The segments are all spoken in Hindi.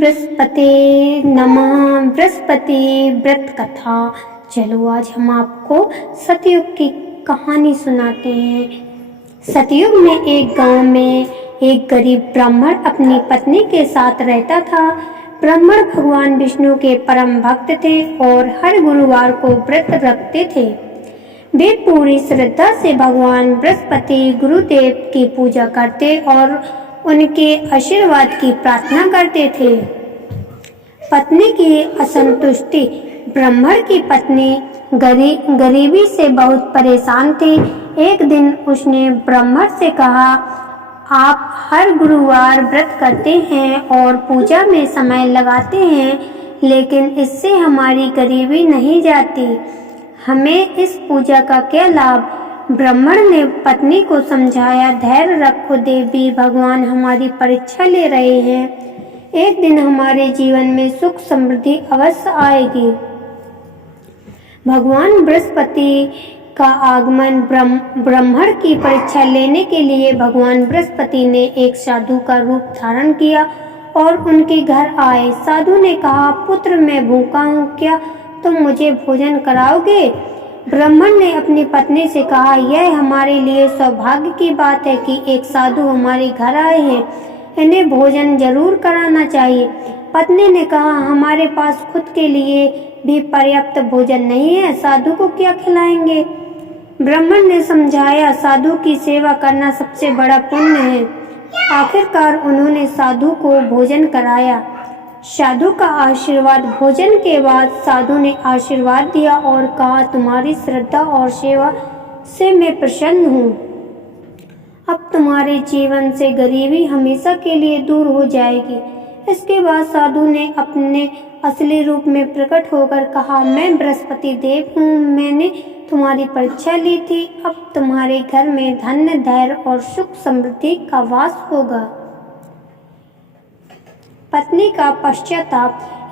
बृहस्पति नमः। बृहस्पति व्रत कथा। चलो आज हम आपको सतयुग की कहानी सुनाते हैं। सतयुग में एक गांव में एक गरीब ब्राह्मण अपनी पत्नी के साथ रहता था। ब्राह्मण भगवान विष्णु के परम भक्त थे और हर गुरुवार को व्रत रखते थे। वे पूरी श्रद्धा से भगवान बृहस्पति गुरुदेव की पूजा करते और उनके आशीर्वाद की प्रार्थना करते थे। पत्नी की असंतुष्टि। ब्राह्मण की पत्नी गरीबी से बहुत परेशान थी। एक दिन उसने ब्राह्मण से कहा, आप हर गुरुवार व्रत करते हैं और पूजा में समय लगाते हैं, लेकिन इससे हमारी गरीबी नहीं जाती। हमें इस पूजा का क्या लाभ? ब्राह्मण ने पत्नी को समझाया, धैर्य रखो देवी, भगवान हमारी परीक्षा ले रहे हैं। एक दिन हमारे जीवन में सुख समृद्धि अवश्य आएगी। भगवान बृहस्पति का आगमन। ब्राह्मण की परीक्षा लेने के लिए भगवान बृहस्पति ने एक साधु का रूप धारण किया और उनके घर आए। साधु ने कहा, पुत्र मैं भूखा हूँ, क्या तुम मुझे भोजन कराओगे? ब्राह्मण ने अपनी पत्नी से कहा, यह हमारे लिए सौभाग्य की बात है कि एक साधु हमारे घर आए हैं, इन्हें भोजन जरूर कराना चाहिए। पत्नी ने कहा, हमारे पास खुद के लिए भी पर्याप्त भोजन नहीं है, साधु को क्या खिलाएंगे? ब्राह्मण ने समझाया, साधु की सेवा करना सबसे बड़ा पुण्य है। आखिरकार उन्होंने साधु को भोजन कराया। साधु का आशीर्वाद। भोजन के बाद साधु ने आशीर्वाद दिया और कहा, तुम्हारी श्रद्धा और सेवा से मैं प्रसन्न हूँ। अब तुम्हारे जीवन से गरीबी हमेशा के लिए दूर हो जाएगी। इसके बाद साधु ने अपने असली रूप में प्रकट होकर कहा, मैं बृहस्पति देव हूँ, मैंने तुम्हारी परीक्षा ली थी। अब तुम्हारे घर में धन्य, धैर्य और सुख समृद्धि का वास होगा। पत्नी का पश्चाताप।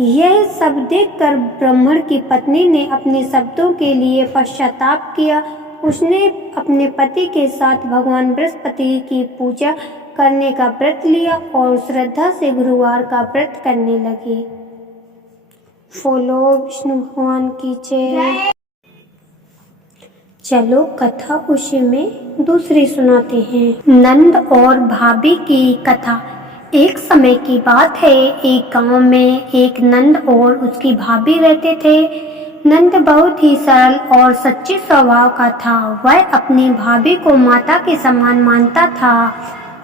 यह सब देखकर ब्राह्मण की पत्नी ने अपने शब्दों के लिए पश्चाताप किया। उसने अपने पति के साथ भगवान बृहस्पति की पूजा करने का व्रत लिया और श्रद्धा से गुरुवार का व्रत करने लगी। बोलो विष्णु भगवान की जय। चलो कथा उसी में दूसरी सुनाते हैं। नंद और भाभी की कथा। एक समय की बात है, एक गांव में एक नंद और उसकी भाभी रहते थे। नंद बहुत ही सरल और सच्चे स्वभाव का था। वह अपनी भाभी को माता के समान मानता था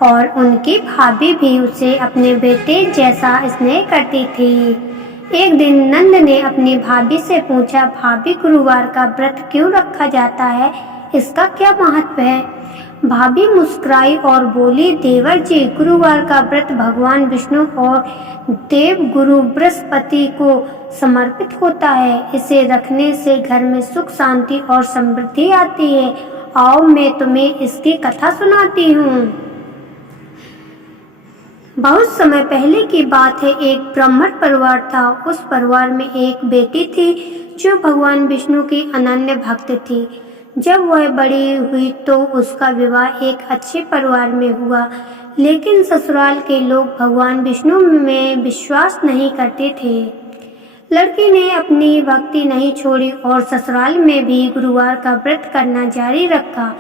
और उनकी भाभी भी उसे अपने बेटे जैसा स्नेह करती थी। एक दिन नंद ने अपनी भाभी से पूछा, भाभी गुरुवार का व्रत क्यों रखा जाता है, इसका क्या महत्व है? भाभी मुस्कुराई और बोली, देवर जी, गुरुवार का व्रत भगवान विष्णु और देव गुरु बृहस्पति को समर्पित होता है। इसे रखने से घर में सुख शांति और समृद्धि आती है। आओ मैं तुम्हें इसकी कथा सुनाती हूँ। बहुत समय पहले की बात है, एक ब्राह्मण परिवार था। उस परिवार में एक बेटी थी जो भगवान विष्णु की अनन्य भक्त थी। जब वह बड़ी हुई तो उसका विवाह एक अच्छे परिवार में हुआ, लेकिन ससुराल के लोग भगवान विष्णु में विश्वास नहीं करते थे। लड़की ने अपनी भक्ति नहीं छोड़ी और ससुराल में भी गुरुवार का व्रत करना जारी रखा।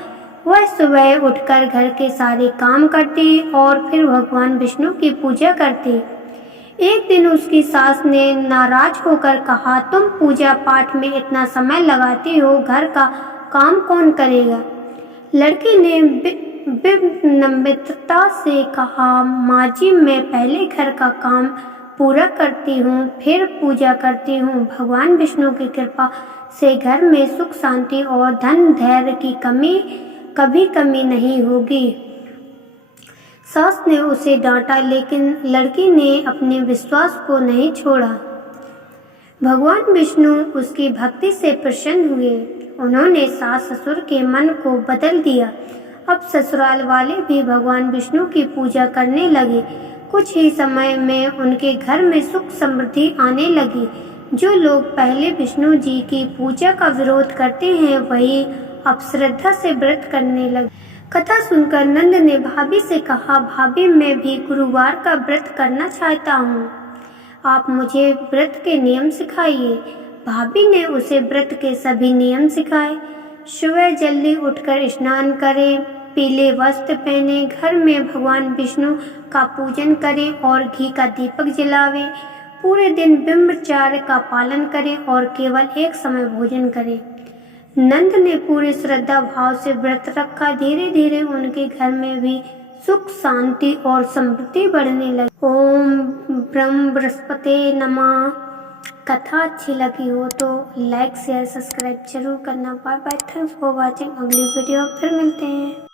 वह सुबह उठकर घर के सारे काम करती और फिर भगवान विष्णु की पूजा करती। एक दिन उसकी सास ने नाराज होकर कहा, तुम पूजा पाठ में इतना समय लगाती हो, घर का काम कौन करेगा? लड़की ने विनम्रता से कहा, माँ जी, मैं पहले घर का काम पूरा करती हूँ, फिर पूजा करती हूँ। भगवान विष्णु की कृपा से घर में सुख शांति और धन धैर्य की कभी कमी नहीं होगी। सास ने उसे डांटा, लेकिन लड़की ने अपने विश्वास को नहीं छोड़ा। भगवान विष्णु उसकी भक्ति से प्रसन्न हुए। उन्होंने सास ससुर के मन को बदल दिया। अब ससुराल वाले भी भगवान विष्णु की पूजा करने लगे। कुछ ही समय में उनके घर में सुख समृद्धि आने लगी। जो लोग पहले विष्णु जी की पूजा का विरोध करते हैं, वही अब श्रद्धा से व्रत करने लगे। कथा सुनकर नंद ने भाभी से कहा, भाभी मैं भी गुरुवार का व्रत करना चाहता हूँ, आप मुझे व्रत के नियम सिखाइए। भाभी ने उसे व्रत के सभी नियम सिखाए। सुबह जल्दी उठकर स्नान करें, पीले वस्त्र पहने, घर में भगवान विष्णु का पूजन करें और घी का दीपक जलावें। पूरे दिन ब्रह्मचर्य का पालन करें और केवल एक समय भोजन करें। नंद ने पूरी श्रद्धा भाव से व्रत रखा। धीरे धीरे उनके घर में भी सुख, शांति और समृद्धि बढ़ने लगी। ओम ब्रह्म बृहस्पते नमः। कथा अच्छी लगी हो तो लाइक शेयर सब्सक्राइब जरूर करना। Bye bye, thanks for watching. अगली वीडियो फिर मिलते हैं।